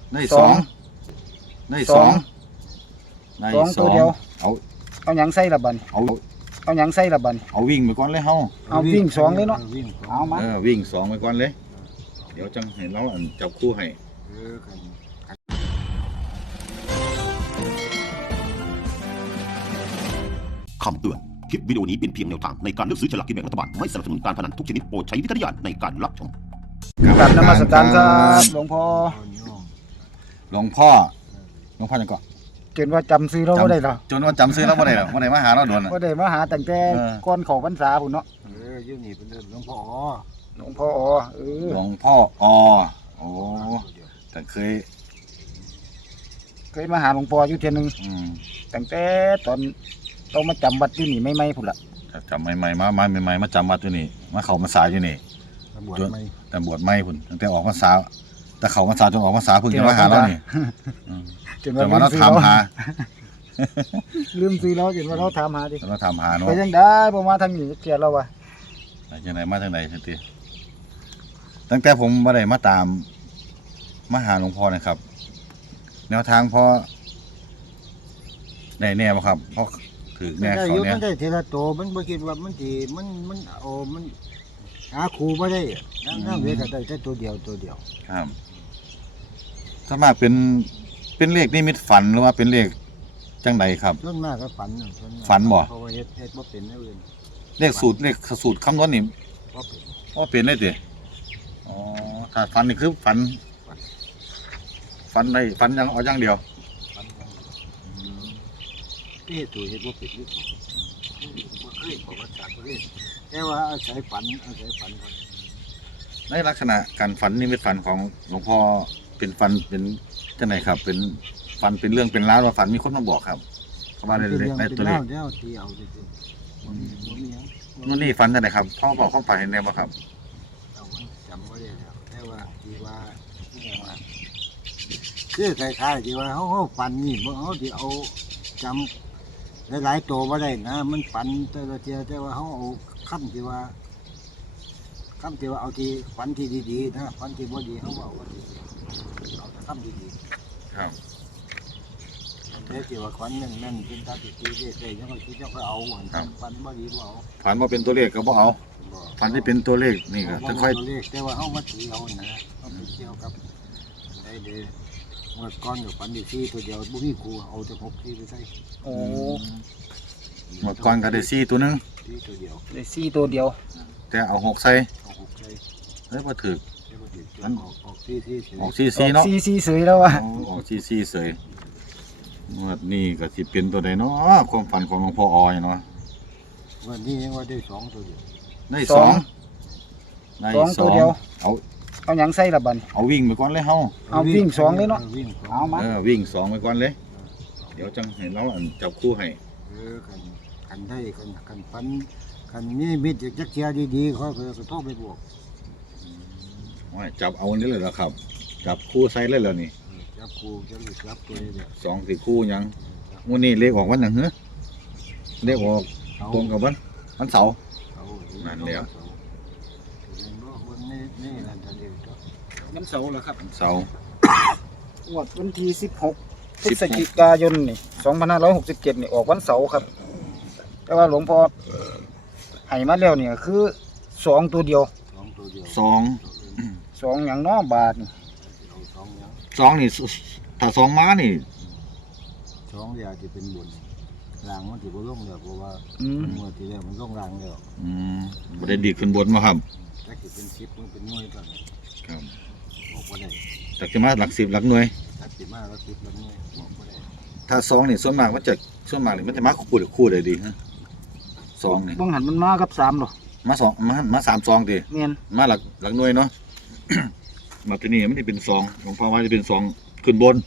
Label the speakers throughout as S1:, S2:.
S1: ได้สองได้สองได้
S2: สองตัวเดียว
S1: เอา
S2: หยังใส่ละบัด เอาหยังใส่ละบัด
S1: เอาวิ่งไปก่อนเลยเฮา
S2: เอาวิ่งสองเลยเนาะ
S3: วิ่งสอง
S2: เอามา
S1: วิ่งสองไปก่อนเลย เดี๋ยวจังเห็นเราจับคู่ให้
S3: กัน
S4: คำเตือน คลิปวิดีโอนี้เป็นเพียงแนวทางในการเลือกซื้อฉลากกินแบ่งรัฐบาล ไม่สนับสนุนการพนันทุกชนิดโปรดใช้วิจารณญาณในการรับชม
S2: กราบนมัสการครับหลวงพ่อ
S1: หลวงพ่อยังก่อน
S2: จนว่าจำซื้อเราบ่ได้หรอ
S1: จนว่าจำซื้อแล้วบ่ได้หรอบ่ได้มาหาเราโดน
S2: บ่ได้มาหาตั้งแต่ก่อนเข้าพรรษาพุ่นเนาะ
S3: ยืนนี่เป็นหลวงพ่อ
S2: หลวงพ่ออ๋อ
S1: หลวงพ่อโอ้แต่เคย
S2: มาหาหลวงพ่ออยู่เทื่อนึงตั้งแต่ตอนเรามาจำวัดที่นี่ใหม่ๆพุ่นล่ะ
S1: จำใหม่ๆมาจำวัดอยู่นี่มาเข้าพรรษาอยู่นี่
S3: บวชไหม
S1: แต่บวชไม่พุ่นตั้งแต่ออกพรรษาแต่เข้าพรรษาจนออกพรรษาเพิ่งจะมาหาเรานี่
S2: จน
S1: แต่
S2: ว่า
S1: ว่าเราถามหา
S2: ลืมซื้อเราจนว่าเราถามหาดิ
S1: เราถามหาเนาะ
S2: ไปจังได้บ่มาทางนี้เกียรเราว่ะ
S1: ไปจังไหนมาจังไหนสิตั้งแต่ผมมาได้มาตามมาหาหลวงพ่อนะครับ แนวทางพอได้แน่บ่ครับพอถือแน่
S3: ได้
S1: เขา
S3: ยุ
S1: เนี่ย
S3: มันได้ทีละโตมันบ่คิดว่ามันสิมันเอามันหาครูบ่ได้นั่งเวก็ได้แต่ตัวเดียว
S1: ครับถ้ามากเป็นเลขนิมิตฝันหรือว่าเป็นเลขจังใดครับ
S3: ส่วนมากก็ฝัน
S1: ฝันบ่
S3: เพราะว่าเฮ็ดบ่เป็นแนวอื่น
S1: เลขสูตรคำนวณนี่
S3: บ่เป็น
S1: ว่าเป็นได้ติอ๋อถ้าฝันนี่คือฝันได้ฝันยังเอาอย่างเดียว
S3: ฝันที่ตัวเฮ็ดบ่เป็นอยู่บ่เคยประวัติศาสตร์บ่เคยแต่ว่าอาศัยฝัน
S1: ในลักษณะการฝันนิมิตฝันของหลวงพ่อเป็นฝันเป็นจังไหนครับ เป็นฝันเป็นเรื่องเป็นราวว่าฝันมีคนมาบอกครับเขาว่าในตัวเลข
S3: แล้วตีเอาจริงๆบ่มีหยัง
S1: นู่นนี่ฝันจังไหนครับพ่อบอกความฝันเห็นแน่บ่ครับ
S3: เอามันจำบ่ได้แล้วแต่ว่าที่ว่าคือคล้ายๆที่ว่าเขาฝันนี่บ่เขาที่เอาจำหลายๆตัวบ่ได้นะมันฝันแต่ละเทียแต่ว่าเขาเอาคำที่ว่าเอาที่ฝันที่ดีๆนะฝันที่บ่ดีเขาเอาแต่คำดีๆ
S1: ครับ
S3: แต่ที่ว่าฝันแม่นๆเป็นตาติดตีได้ยังก็คิดยังก็เอาฝันบ่ดีบ่เอา
S1: ฝันว่าเป็นตัวเลขก็บ่เอาฝันที่เป็นตัวเลขนี่ก็จะค่อย
S3: ตัวเลขแต่ว่าเฮามาตีเอานะเฮาไปเกี่ยวกับได้เด้อเมื่อก่อนก็ฝันได้4ตัวเดียวบ่มีครูเอาแต่6ที่ไปใส่
S2: โอ้
S1: หมดก่อนก็ได้4ตัวหนึง
S3: 4ตัวเดียว
S2: ได้4ตัวเดียว
S1: แต่เอา6ใส่
S3: เอา6ใส่
S1: เฮ้ยบ่ถูก
S3: แล้วก็ติดตัวออก4
S1: ออก4เนาะ
S2: ซีเสยแล้วว่ะ
S1: ออก4เสยงวดนี้ก็สิเป็นตัวใดเนาะความฝันของหลวงพ่อออยเนาะ
S3: วันนี้ยังว่าได้2ตัวเดียว
S1: ได้สองได้
S2: สองตัวเดียว เอาหยังใส่ละบัด
S1: เอาวิ่งไปก่อนเลยเฮา
S2: เอาวิ่งสองเลยเนาะ
S3: วิ่งสอง
S2: เอามา
S1: วิ่งสองไปก่อนเลย เดี๋ยวจังเห็นเราจับคู่ให้
S3: กันได้กันฝันกันนี่มิตรจักเทียดีๆเขาก็โทรไปบอก
S1: ว่าจับเอาอันนี้เลยเหรอครับ จับคู่ใส่เลยเหรอนี่
S3: จับครูจับลูกจับตัวนี้เดียว
S1: 2 4คู่ยังวันนี้เลขออกวันหยังเหรอเลขออกตรงกับวันเสาร์ นั่นแล้ว
S3: นี่นั่นจะเดียวตัว
S2: น้ำเสาร์เหรอครับ
S1: วันเสาร์
S2: งวดวันที่16พฤศจิกายนนี่2567นี่ออกวันเสาร์ครับ แต่ว่าหลวงพ่อให้มาแล้วเนี่ยคือ2ตัวเดียว
S3: 2ตัวเดียว
S1: 2
S2: 2หยังน้อบาทนี่
S3: เอา2อย่าง
S1: 2นี่ถ้า2ม้านี่
S3: 2เดียวจะเป็นบุญรางมันจะบ่ลงแล้วเพราะว่า
S2: อืม
S3: เมื่อที่แล้วมันลงรางแล้ว
S1: บ่ได้ดีดขึ้นบนมาครับ
S3: ถ้าสิเป็น10มันเป็นหน่วยตอนนี้
S1: ครับ
S3: บอกบ่ได้
S1: แต่จะมาหลัก10หลักหน่วย
S3: ถ้าสิมาแล้ว10แล้วหน่วยบอกบ่ได้
S1: ถ้า2นี่ส่วนมากมันจะมาคู่ได้ดีฮะ2นี่
S2: บางหันมันมากับ3หรอ
S1: มา3 2ติ
S2: แม่น
S1: มาหลักหน่วยเนาะ มาที่นี่มันจะเป็น2หลวงพ่อว่าจะเป็น2ขึ้นบน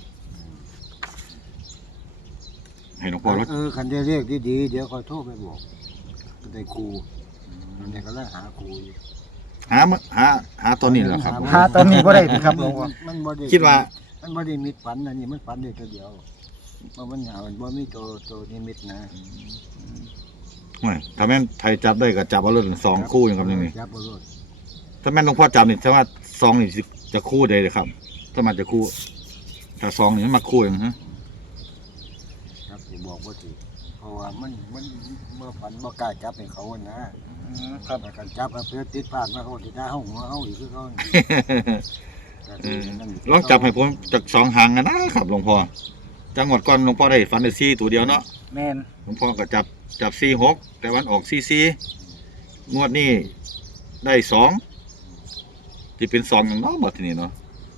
S1: ให้หลวงพ่อรถ
S3: คันได้เรียกดีๆเดี๋ยวค่อยโทรไปบอกได้ครูมันได้ก็เลยหาครูอยู่
S1: หาตัวนี้แหละครับ
S2: หาตอนนี้บ่ได้ครับหลวงพ่อ
S3: มันบ่ได้
S1: คิดว่า
S3: มันบ่ได้มิดฝันอันนี้มันฝันได้ตัวเดียวเพราะมันหามันบ่มีตัวนิมิตนะ
S1: ไม่ถ้าแม่นไทยจับได้ก็จับเอาเลย2คู่อย่างครับนี่
S3: จับบ่รอด
S1: ถ้าแม่นหลวงพ่อจับนี่ถ้าว่า2นี่จะคู่ใดเลยครับ ถ้ามันจะคู่ถ้าสองนี่มันมาคู่อย่างฮะ
S3: ครับสิบอกว่าสิเพราะว่ามันเมื่อฝันบ่กล้าจับให้เขานะครับ แต่การจับเพื่อติดพลาดมาเขาสิได้เฮาหัวเฮาอีกคือเขาก็สินั่น
S1: ลองจับให้ผมจากสองหางกันนะครับหลวงพ่อจังหวัดก่อนหลวงพ่อได้ฝันได้4ตัวเดียวเนาะ
S2: แม่น
S1: หลวงพ่อก็จับ46แต่วันออก44งวดนี้ได้2ที่เป็น2อย่างเนาะบัดทีนี้เนาะ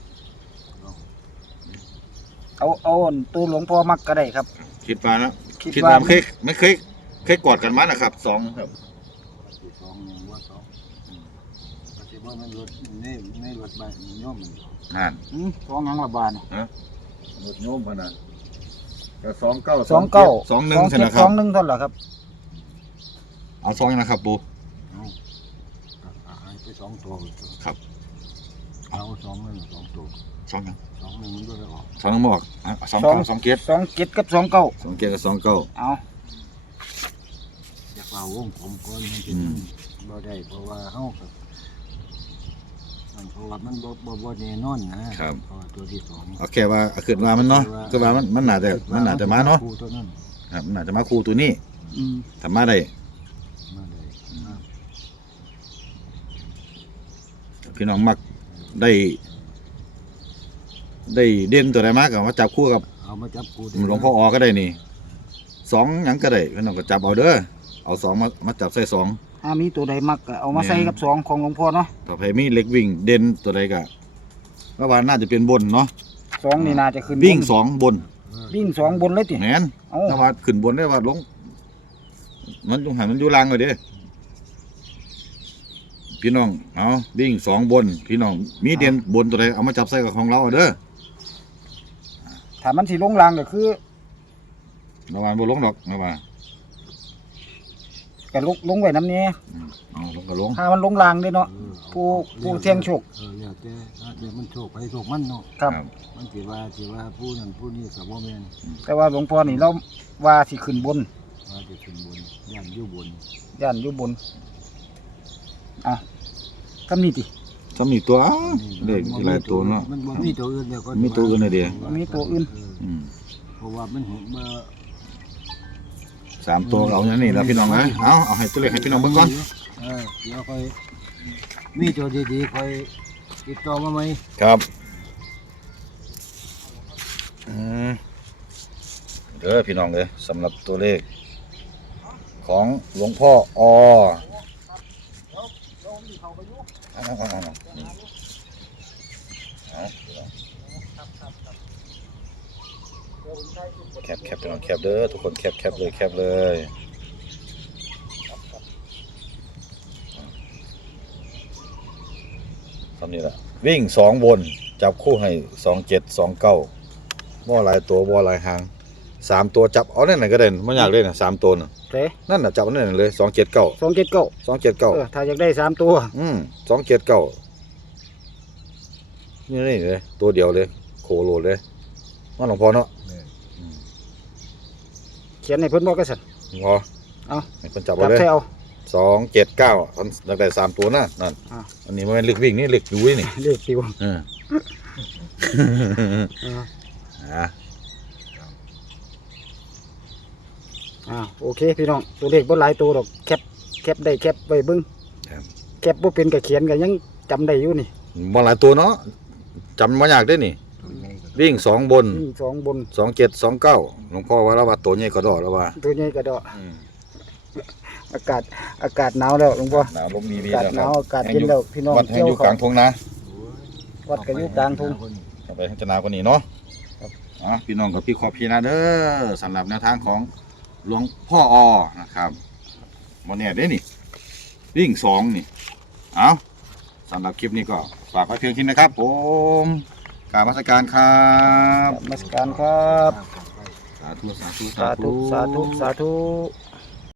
S2: เอาตัวหลวงพ่อมักก็ได้ครับ
S1: คิดว่านะ
S2: คิด
S1: คิด
S2: ว่า
S1: ว่าไม่เคยกอดกันมานะครับ2ครับ
S3: สิสอง1ว่า2ก็สิว่ามันรถในรถบ้านโยมมัน
S1: นั่น
S2: สองหยังละบาทนี่
S1: รถโยมพะนะก็29
S2: 29
S1: 21ใช่ไหมค
S2: ส
S1: รั
S2: อบ งหนึ่งเท่าไหร่ครับ
S1: เอา2นะครับปู่
S3: เอาก็หายไป2ตัว
S1: ครับ
S3: เอา2นั่น2ตัว
S1: 2หยัง
S3: 2นึงมันก็ได้ออก
S1: 2นึงบ่ออก29 2เกียรติ
S2: 27กับ29
S1: 2เกียรติกับ29
S2: เอา
S3: อยากเอาวงผมก่อนมันสิบ่ได้เพราะว่าเฮาก็เพราะว่ามันบ่แน่นอนนะครับ เพราะว่าตัวที่2
S1: เอาแค่ว่าเอาขึ้นว่ามันเนาะคือว่ามันน่าจะมาเนาะ
S3: คู่ตัวนั้น
S1: ครับมันน่าจะมาคู่ตัวนี้
S2: อืม
S1: ถ้ามาได้
S3: มาเลยมา
S1: พี่น้องมักได้เด่นตัวใดมาก็มาจับคู่กับ
S3: เอามาจับคู่
S1: หลวงพ่ออก็ได้นี่2หยังก็ได้พี่น้องก็จับเอาเด้อเอา2มาจับใส่2
S2: มีตัวใดมักก็เอามาใส่กับสองของหลวงพ่อเนาะ
S1: ถ้าใครมีเล็กวิ่งเด่นตัวใดก็ว่าน่าจะเป็นบนเนาะ
S2: สองนี่น่าจะขึ้น
S1: วิ่ง
S2: บน
S1: 2บน
S2: วิ่งสองบนเลยติ
S1: แม่น
S2: เอา
S1: ถ้าว่าขึ้นบนได้ว่าลงมันต้องหันมันอยู่ล่างเลยเด้พี่น้องเอาวิ่ง2บนพี่น้องมีเด่นบนตัวใดเอามาจับใส่กับของเราเอาเด้อ
S2: ถ้ามันสิลงรางก็คือ
S1: ระวังบ่ลงดอกระวัง
S2: ก็ลงไว้น้ำนี้
S1: เอาลงก็ลง
S2: ถ้ามันลงรางเด้เนาะ ผู้เสี่ยงโชค
S3: แล้วแต่มันโชคไปโชคมันเนาะ
S2: ครับ
S3: มันสิว่าผู้นั้นผู้นี้ก็บ่แม่น
S2: แต่ว่าหลวงพ่อนี่เราว่าสิขึ้นบน
S3: ว่าจะขึ้นบนย่านอยู่บน
S2: ย่านอยู่บนคำนี้ติ
S1: ถ้ามีตัวเลขหลายตัวเนาะ
S3: มันบ่มีตัวอื่นเดียวก็
S1: มีตัวอื่นเลยเดียว
S2: มีตัวอื่น
S1: อืม
S3: เพราะว่ามันเห็นมา
S1: 3ตัวเอาอย่างนี้แล้วพี่น้องนะเอาให้ตัวเลขให้พี่น้องเบิ่งก่อน
S3: เดี๋ยวค่อยมีตัวดีๆค่อยติดต่อมาไหม
S1: ครับเด้อพี่น้องเด้อสำหรับตัวเลขของหลวงพ่อแคปพี่น้องแคปเด้อทุกคนแคปเลยคำนี้แหละวิ่ง2บนจับคู่ให้27 29บ่หลายตัวบ่หลายหาง3ตัวจับเอาได้ไหนก็ได้ไม่ยากเลยนะ3ตัวน่ะ
S2: เต้
S1: นั่นน่ะจับเอาได้ไหนเลย279
S2: 279ถ้าอยากได้3ตัว
S1: 279นี่เลยตัวเดียวเลยโคโลเลยว่าหลวงพ่อเนาะ
S2: เขียนให้เพิ่นบอกกันสั่น
S1: พอ
S2: เอา
S1: ให้คนจับ
S2: จั
S1: เอา
S2: บ
S1: เลย
S2: ใส่เอา
S1: 279อันอยากได้3ตัวนะนั่น
S2: อ่า
S1: อันนี้มันเป็นลึกวิ่งนี่ลึกอยู่นี่
S2: เลขติว
S1: เออ
S2: โอเคพี่น้องตัวเลขบ่หลายตัวดอกแคปได้แคปไว้เบิ่งแคปบ่เป็นก็เขียนก็ยังจำได้อยู่นี่
S1: บ่หลายตัวเนาะจำบ่ยากได้นี่ วิ่ง2บน
S2: วิ่งสองบน
S1: 27 29หลวงพ่อว่าแล้วว่าตัวใหญ่ก็ดอกแล้วว่า
S2: ตัวใหญ่ก็ดอกอากาศหนาวแล้วหลวงพ่อ
S1: หนาวลมดี
S2: อากาศหนาวอากาศเย็นแล้วพี่น้อง
S1: วัดให้อยู่กลางทุ่งนา
S2: วัดก็อยู่กลางทุ่ง
S1: ไปให้จะหนาวกว่านี้เนาะพี่น้องกับพี่ขอพี่นะเด้อสำหรับแนวทางของหลวงพ่อนะครับวันนี้ได้นี่วิ่ง2นี่เอาสำหรับคลิปนี้ก็ฝากไว้เพียงเท่านี้นะครับผมกราบนมัสการครับ
S2: นมัสการครับ
S1: สาธุ
S2: สาธุ